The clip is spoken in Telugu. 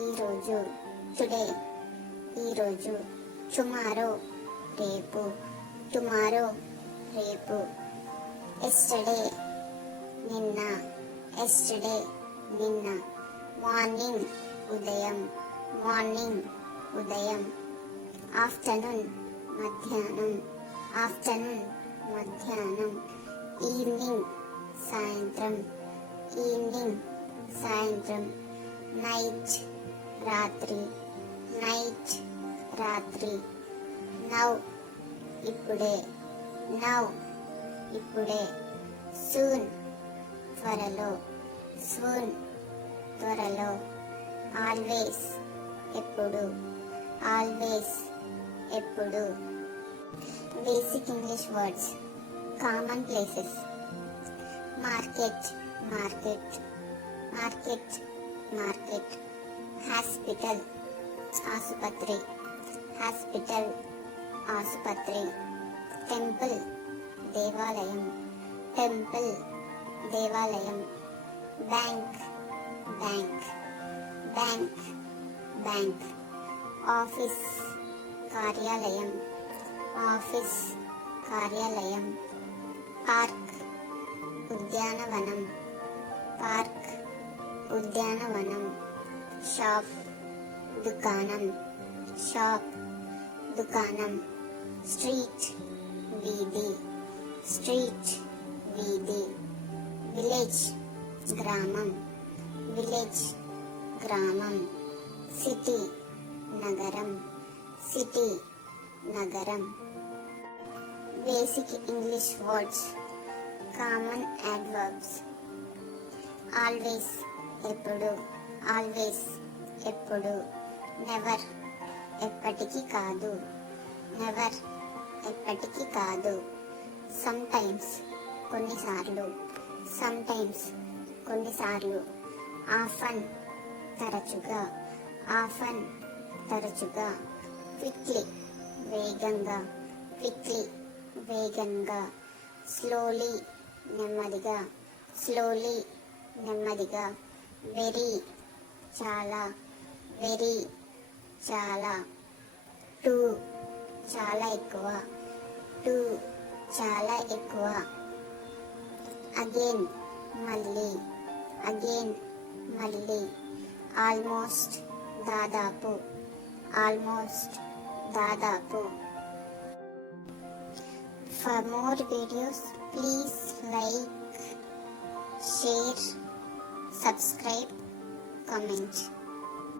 ఈరోజు టుడే ఈరోజు టుమారో రేపు టుమారో రేపు ఎస్టర్డే నిన్న ఎస్టర్డే నిన్న మార్నింగ్ ఉదయం మార్నింగ్ ఉదయం ఆఫ్టర్నూన్ మధ్యాహ్నం ఆఫ్టర్నూన్ మధ్యాహ్నం ఈవినింగ్ సాయంత్రం ఈవినింగ్ సాయంత్రం నైట్ రాత్రి నైట్ రాత్రి. నౌ ఇప్పుడే. నౌ ఇప్పుడే. సూన్ త్వరలో. సూన్ త్వరలో. ఆల్వేస్ ఎప్పుడు. ఆల్వేస్ ఎప్పుడు. Basic English words. Common places. Market market. Market market. Hospital ఆసుపత్రి. హాస్పిటల్ ఆసుపత్రి. టెంపుల్ దేవాలయం. టెంపుల్ దేవాలయం. Bank bank bank bank. Office కార్యాలయం. ఆఫీస్ కార్యాలయం. పార్క్ ఉద్యానవనం. పార్క్ ఉద్యానవనం. షాప్ దుకాణం షాప్ దుకాణం స్ట్రీట్ వీధి స్ట్రీట్ వీధి విలేజ్ గ్రామం విలేజ్ గ్రామం సిటీ నగరం సిటీ నగరం. Basic English words common adverbs always ఎప్పుడు. ఆల్వేస్ ఎప్పుడు? నెవర్ ఎప్పటికీ కాదు. నెవర్ ఎప్పటికీ కాదు. సమ్ టైమ్స్ కొన్నిసార్లు. సమ్ టైమ్స్ కొన్నిసార్లు. ఆఫన్ తరచుగా. ఆఫన్ తరచుగా. క్విక్లీ వేగంగా. క్విక్లీ వేగంగా. స్లోలీ నెమ్మదిగా. స్లోలీ నెమ్మదిగా. వెరీ చాలా. వెరీ చాలా. టూ చాలా ఎక్కువ. టూ చాలా ఎక్కువ. అగైన్ మళ్ళీ. అగైన్ మళ్ళీ. ఆల్మోస్ట్ దాదాపు. ఆల్మోస్ట్ దాదాపు. For more videos please like share subscribe. comente.